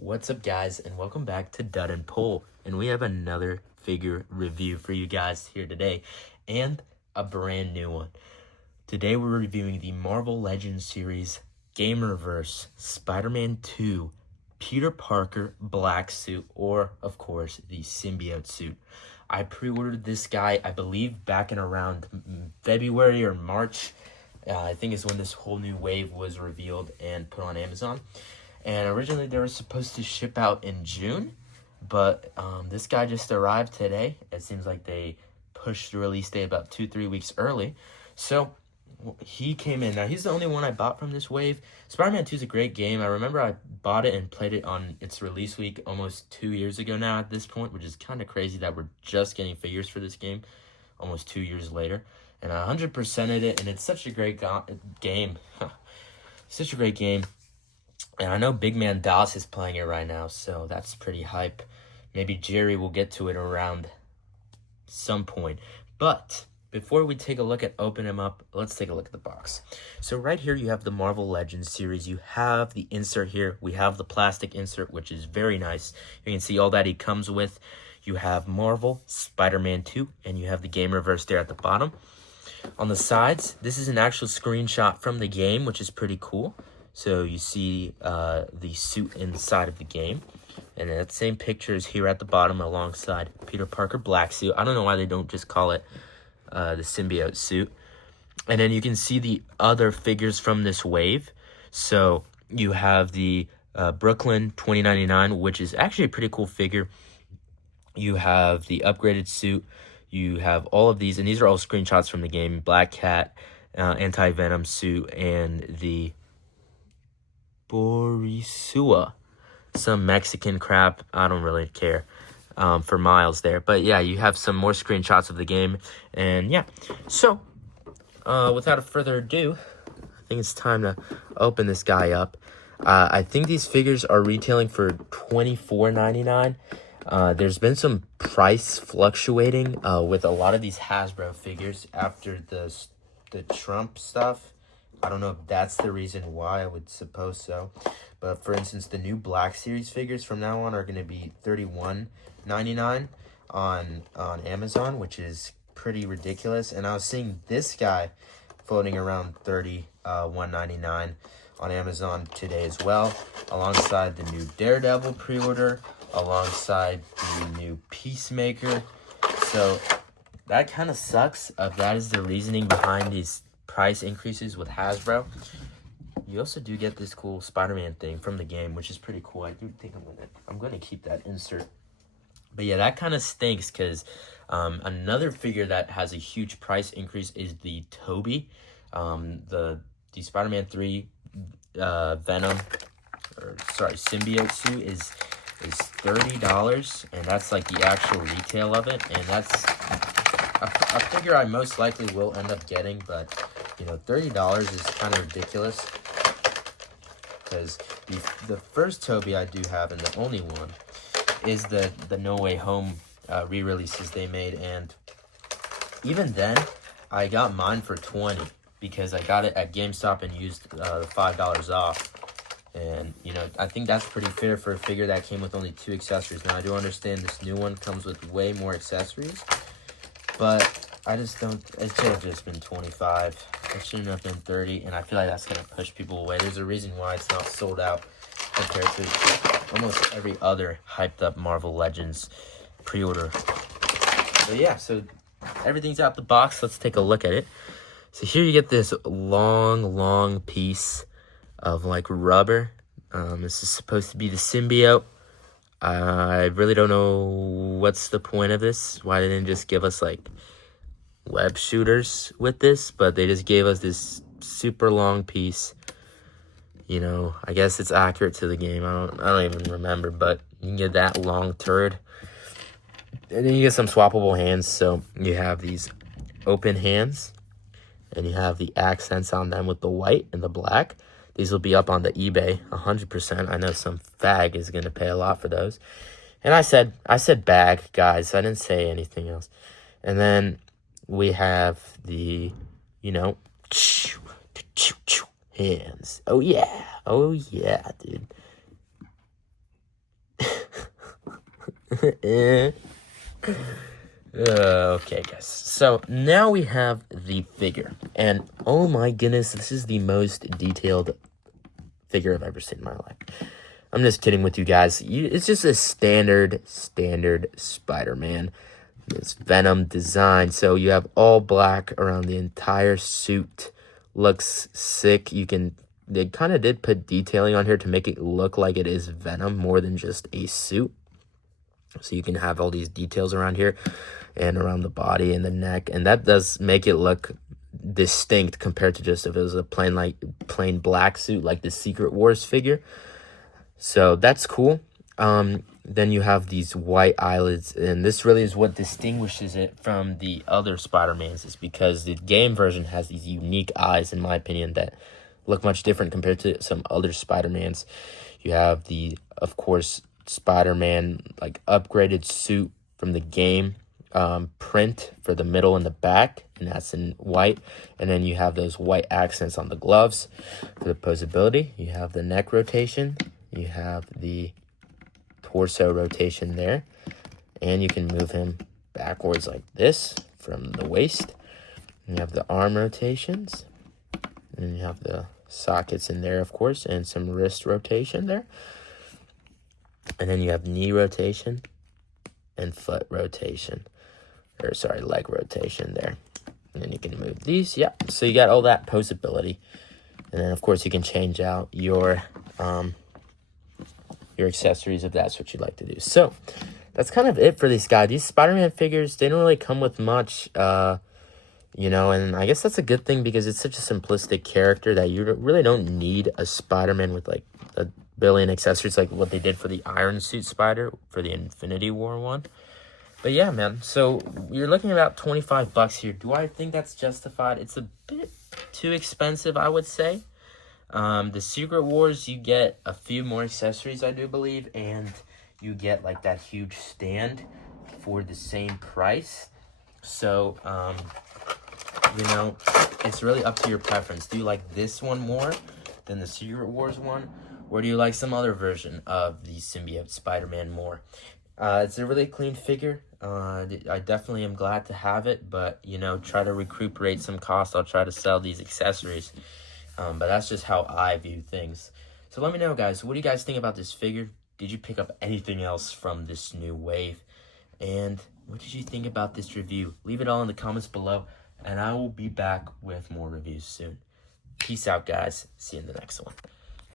What's up, guys, and welcome back to Dud and Pull. And we have another figure review for you guys here today, and a brand new one. Today we're reviewing the Marvel Legends series Gamerverse Spider-Man 2 Peter Parker black suit, or of course the symbiote suit. I pre-ordered this guy, I believe, back in around February or March. I think is when this whole new wave was revealed and put on Amazon. And originally they were supposed to ship out in June, but this guy just arrived today. It seems like they pushed the release date about 2-3 weeks early. So he came in. Now, he's the only one I bought from this wave. Spider-Man 2 is a great game. I remember I bought it and played it on its release week almost 2 years ago now at this point, which is kind of crazy that we're just getting figures for this game almost 2 years later. And I 100%ed it, and it's such a great game. Such a great game. And I know Big Man Das is playing it right now, so that's pretty hype. Maybe Jerry will get to it around some point. But before we take a look at open him up, let's take a look at the box. So right here you have the Marvel Legends series. You have the insert here. We have the plastic insert, which is very nice. You can see all that he comes with. You have Marvel, Spider-Man 2, and you have the Gamerverse there at the bottom. On the sides, this is an actual screenshot from the game, which is pretty cool. So you see the suit inside of the game. And that same picture is here at the bottom alongside Peter Parker black suit. I don't know why they don't just call it the symbiote suit. And then you can see the other figures from this wave. So you have the Brooklyn 2099, which is actually a pretty cool figure. You have the upgraded suit. You have all of these, and these are all screenshots from the game. Black Cat, Anti-Venom suit, and the Borisua, some Mexican crap. I don't really care for Miles there. But yeah, you have some more screenshots of the game. And yeah, so without further ado, I think it's time to open this guy up. I think these figures are retailing for $24.99. There's been some price fluctuating with a lot of these Hasbro figures after the Trump stuff. I don't know if that's the reason why. I would suppose so. But for instance, the new Black Series figures from now on are going to be $31.99 on Amazon, which is pretty ridiculous. And I was seeing this guy floating around $31.99 on Amazon today as well, alongside the new Daredevil pre-order, alongside the new Peacemaker. So that kind of sucks. That is the reasoning behind these price increases with Hasbro. You also do get this cool Spider-Man thing from the game, which is pretty cool. I do think I'm gonna keep that insert. But yeah, that kind of stinks because another figure that has a huge price increase is the Toby, the Spider-Man 3 symbiote suit is $30, and that's like the actual retail of it, and that's a figure I most likely will end up getting. But you know, $30 is kind of ridiculous because the first Toby I do have, and the only one, is the No Way Home re-releases they made, and even then I got mine for $20 because I got it at GameStop and used the $5 off. And, you know, I think that's pretty fair for a figure that came with only 2 accessories. Now, I do understand this new one comes with way more accessories, but I just don't, it should have just been 25. It shouldn't have been 30, and I feel like that's going to push people away. There's a reason why it's not sold out compared to almost every other hyped up Marvel Legends pre-order. But yeah, so everything's out the box. Let's take a look at it. So here you get this long piece of like rubber. This is supposed to be the symbiote. I really don't know what's the point of this. Why they didn't just give us like web shooters with this, but they just gave us this super long piece. You know, I guess it's accurate to the game. I don't even remember, but you can get that long turd. And then you get some swappable hands. So you have these open hands, and you have the accents on them with the white and the black. These will be up on the eBay 100%. I know some fag is going to pay a lot for those. And I said bag, guys. I didn't say anything else. And then we have the, you know, hands. Oh, yeah, dude. Okay, guys. So now we have the figure. And oh my goodness, this is the most detailed figure I've ever seen in my life. I'm just kidding with you guys. It's just a standard Spider-Man. It's Venom design. So you have all black around the entire suit. Looks sick. They kind of did put detailing on here to make it look like it is Venom more than just a suit. So you can have all these details around here and around the body and the neck. And that does make it look distinct compared to just if it was a plain black suit like the Secret Wars figure. So that's cool. Then you have these white eyelids, and this really is what distinguishes it from the other Spider-Mans, is because the game version has these unique eyes, in my opinion, that look much different compared to some other Spider-Mans. You have the, of course, Spider-Man like upgraded suit from the game print for the middle and the back, and that's in white. And then you have those white accents on the gloves for the posability. You have the neck rotation. You have the torso rotation there, and you can move him backwards like this from the waist. And you have the arm rotations, and you have the sockets in there, of course, and some wrist rotation there. And then you have knee rotation and foot rotation, or sorry, leg rotation there. And then you can move these. Yeah, so you got all that posability. And then, of course, you can change out your accessories if that's what you'd like to do. So that's kind of it for this guy. These Spider-Man figures, they don't really come with much, you know, and I guess that's a good thing because it's such a simplistic character that you really don't need a Spider-Man with like a billion accessories like what they did for the Iron Suit Spider for the Infinity War one. But yeah, man, so you're looking at about $25 here. Do I think that's justified? It's a bit too expensive, I would say. The Secret Wars, you get a few more accessories, I do believe, and you get like that huge stand for the same price. So, you know, it's really up to your preference. Do you like this one more than the Secret Wars one? Or do you like some other version of the symbiote Spider-Man more? It's a really clean figure. I definitely am glad to have it, but, you know, try to recuperate some cost. I'll try to sell these accessories. But that's just how I view things. So let me know, guys. What do you guys think about this figure? Did you pick up anything else from this new wave? And what did you think about this review? Leave it all in the comments below, and I will be back with more reviews soon. Peace out, guys. See you in the next one.